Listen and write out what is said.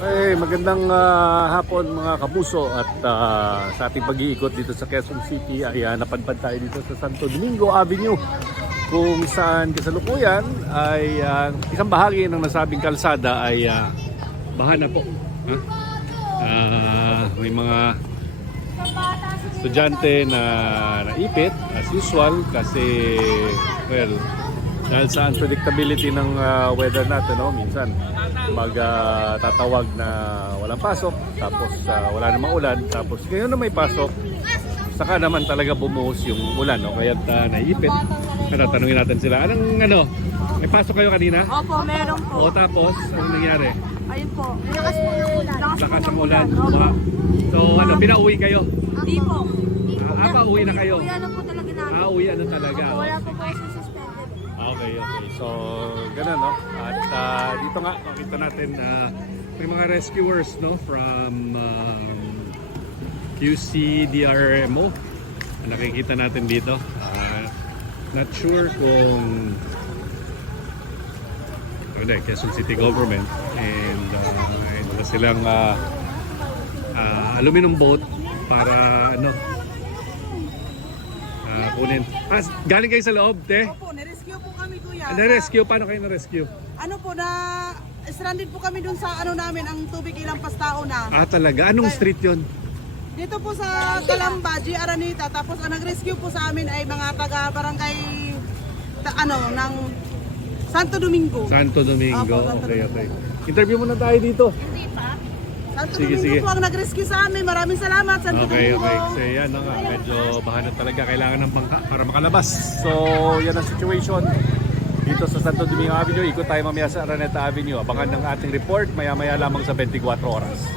Magandang hapon mga kapuso at sa ating pag-iikot dito sa Quezon City ay napadpad tayo dito sa Santo Domingo Avenue kung saan kasalukuyan ay isang bahagi ng nasabing kalsada ay baha na po. May mga estudyante na naipit as usual kasi dahil sa unpredictability ng weather natin, minsan tatawag na walang pasok, tapos wala namang ulan, tapos ngayon na may pasok, saka naman talaga bumuhos yung ulan, kaya naiipit. Tatanungin natin sila, may pasok kayo kanina? Opo, meron po. Tapos, anong nangyari? Ayun po, lakas po ng ulan. Lakas ng ulan. So, pinauwi kayo? Hindi po. Pauwi na kayo? Uwi na po talaga namin. Uwi na talaga. Wala po po suspended. Okay. So, ganun, no? At dito nga, makita natin may mga rescuers, from QCDRMO. Nakikita natin dito. Not sure kung Quezon City Government, and wala silang aluminum boat para kunin. Galing kayo sa loob, te? Opo, na-rescue po kami, kuya. Na-rescue? Paano kayo na-rescue? Stranded po kami dun sa namin, ang tubig ilampas tao na. Talaga? Anong street yon? Dito po sa Calamba, G. Aranita, tapos ang nag-rescue po sa amin ay mga taga-barangay ng Santo Domingo. Santo Domingo. Opo, Santo Okay. Domingo. Interview muna tayo dito. Hindi pa. Santo Sige, Domingo sige. po ang nag-rescue sa amin. Maraming salamat, Santo Okay. Domingo. So yan nga, medyo bahanat talaga, kailangan ng bangka para makalabas. So yan ang situation dito sa Santo Domingo Avenue. Ikot tayo mamaya sa Araneta Avenue. Abangan ng ating report maya-maya lamang sa 24 oras.